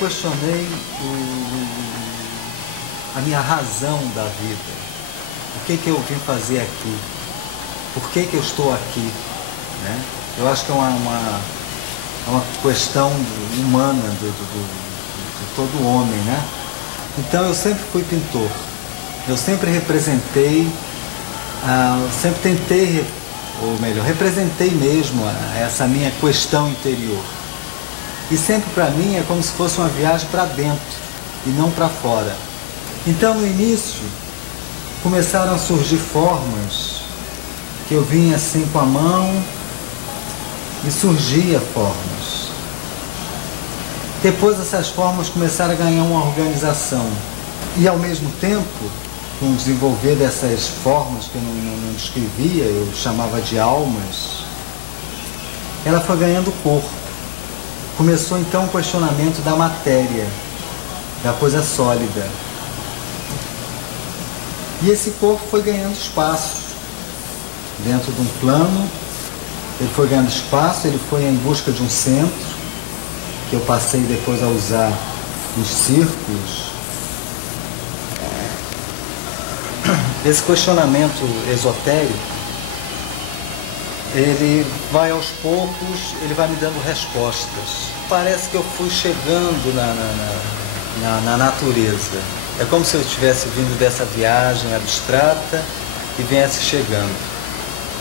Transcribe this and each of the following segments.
Questionei a minha razão da vida. O que eu vim fazer aqui? Por que eu estou aqui? Né? Eu acho que é uma questão humana de todo homem. Né? Então eu sempre fui pintor. Eu sempre representei, sempre tentei, ou melhor, representei mesmo essa minha questão interior. E sempre para mim é como se fosse uma viagem para dentro e não para fora. Então no início começaram a surgir formas que eu vinha assim com a mão e surgia formas. Depois essas formas começaram a ganhar uma organização. E ao mesmo tempo, com o desenvolver dessas formas que eu não descrevia, eu chamava de almas, ela foi ganhando corpo. Começou então o questionamento da matéria, da coisa sólida. E esse corpo foi ganhando espaço dentro de um plano, ele foi ganhando espaço, ele foi em busca de um centro, que eu passei depois a usar nos círculos. Esse questionamento esotérico, ele vai aos poucos, ele vai me dando respostas. Parece que eu fui chegando na natureza. É como se eu tivesse vindo dessa viagem abstrata e viesse chegando.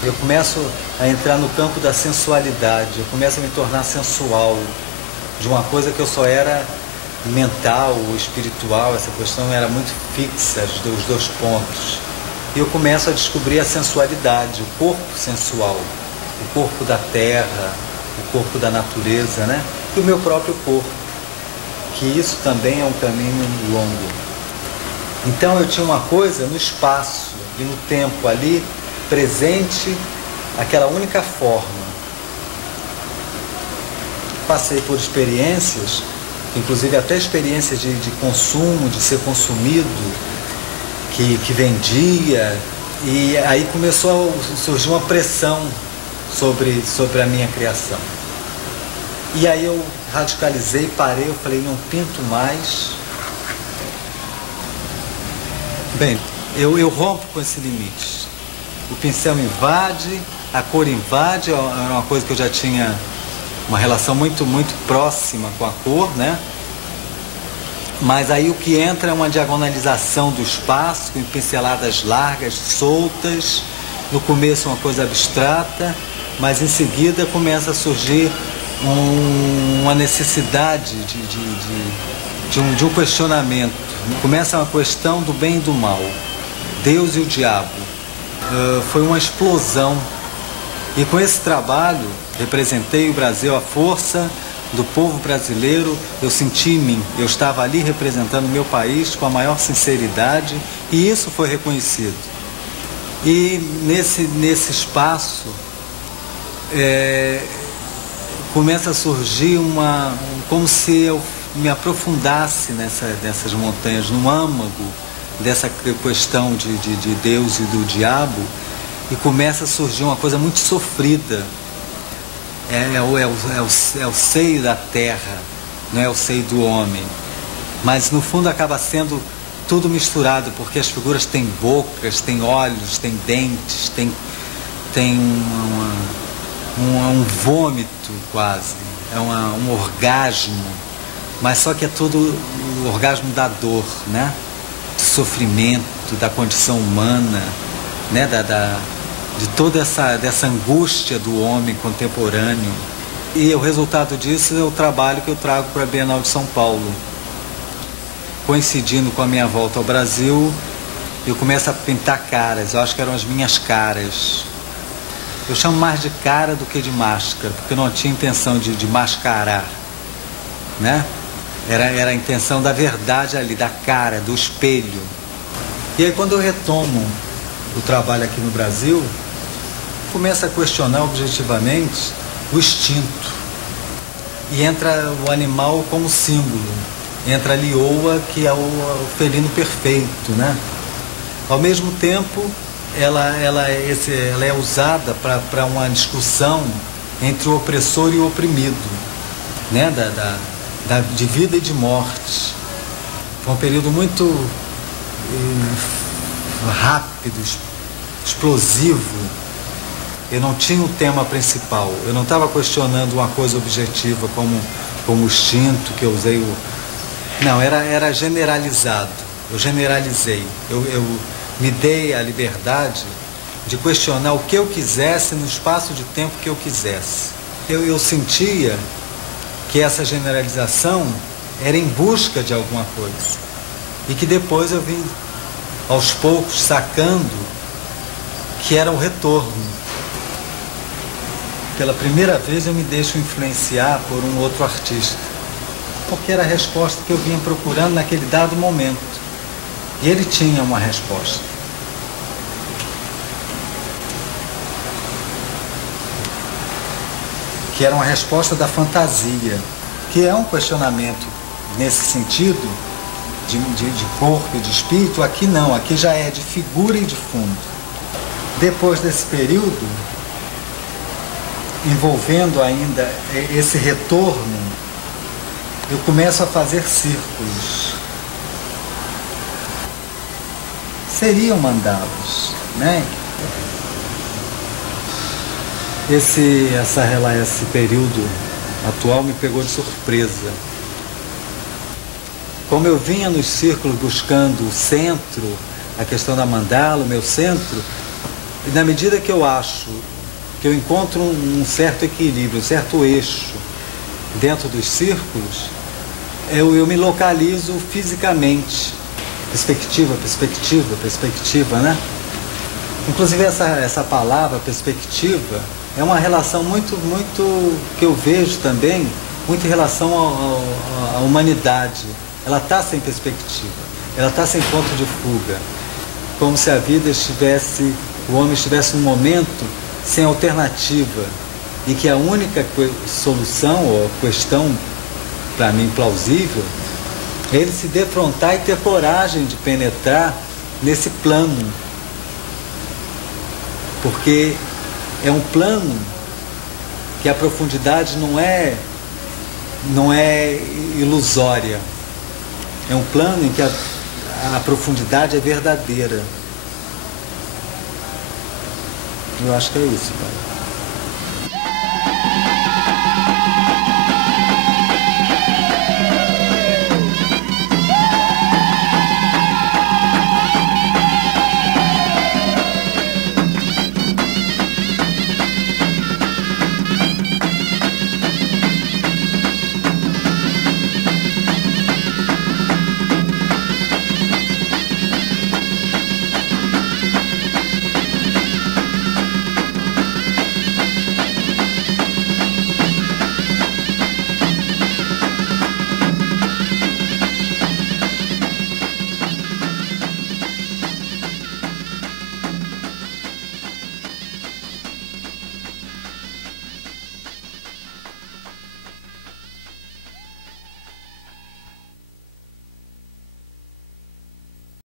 Eu começo a entrar no campo da sensualidade, eu começo a me tornar sensual, de uma coisa que eu só era mental ou espiritual, essa questão era muito fixa, os dois pontos. E eu começo a descobrir a sensualidade, o corpo sensual. O corpo da terra, o corpo da natureza, né? E o meu próprio corpo, que isso também é um caminho longo. Então eu tinha uma coisa no espaço e no tempo ali, presente, aquela única forma. Passei por experiências, inclusive até experiências de consumo, de ser consumido, que vendia, e aí começou a surgir uma pressão sobre a minha criação. E aí eu radicalizei, parei, eu falei, não pinto mais. Bem, eu rompo com esse limite. O pincel me invade, a cor invade, era uma coisa que eu já tinha uma relação muito próxima com a cor, né? Mas aí o que entra é uma diagonalização do espaço, com pinceladas largas, soltas. No começo uma coisa abstrata, mas em seguida começa a surgir uma necessidade de um questionamento. Começa uma questão do bem e do mal, Deus e o diabo. Foi uma explosão. E com esse trabalho, representei o Brasil, a força do povo brasileiro, eu senti em mim. Eu estava ali representando o meu país com a maior sinceridade e isso foi reconhecido. E nesse espaço começa a surgir como se eu me aprofundasse nessas montanhas, no âmago dessa questão de Deus e do diabo, e começa a surgir uma coisa muito sofrida. É o seio da terra, não é o seio do homem. Mas no fundo acaba sendo tudo misturado, porque as figuras têm bocas, têm olhos, têm dentes, têm um vômito quase, é um orgasmo, mas só que é todo o orgasmo da dor, né? Do sofrimento, da condição humana, né? De toda dessa angústia do homem contemporâneo. E o resultado disso é o trabalho que eu trago para a Bienal de São Paulo. Coincidindo com a minha volta ao Brasil, eu começo a pintar caras, eu acho que eram as minhas caras. Eu chamo mais de cara do que de máscara, porque eu não tinha intenção de mascarar, né? Era a intenção da verdade ali, da cara, do espelho. E aí quando eu retomo o trabalho aqui no Brasil, começo a questionar objetivamente o instinto. E entra o animal como símbolo. Entra a lioa, que é o felino perfeito, né? Ao mesmo tempo, ela é usada para uma discussão entre o opressor e o oprimido, né? De vida e de morte. Foi um período muito rápido, explosivo. Eu não tinha o tema principal, eu não estava questionando uma coisa objetiva como o instinto que eu usei. Não, era generalizado, eu generalizei, eu me dei a liberdade de questionar o que eu quisesse no espaço de tempo que eu quisesse. Eu sentia que essa generalização era em busca de alguma coisa e que depois eu vim aos poucos sacando que era o retorno. Pela primeira vez eu me deixo influenciar por um outro artista, porque era a resposta que eu vinha procurando naquele dado momento. E ele tinha uma resposta. Que era uma resposta da fantasia, que é um questionamento nesse sentido de corpo e de espírito. Aqui não, aqui já é de figura e de fundo. Depois desse período, envolvendo ainda esse retorno, eu começo a fazer círculos. Seriam mandalas, né? Esse período atual me pegou de surpresa. Como eu vinha nos círculos buscando o centro, a questão da mandala, o meu centro, e na medida que eu acho que eu encontro um certo equilíbrio, um certo eixo dentro dos círculos, eu me localizo fisicamente. Perspectiva, né? Inclusive essa palavra, perspectiva, é uma relação muito que eu vejo também, muito em relação à humanidade. Ela está sem perspectiva, ela está sem ponto de fuga. Como se a vida o homem estivesse num momento sem alternativa e que a única solução ou questão, para mim plausível, é ele se defrontar e ter coragem de penetrar nesse plano. Porque é um plano que a profundidade não é ilusória. É um plano em que a profundidade é verdadeira. Eu acho que é isso, cara.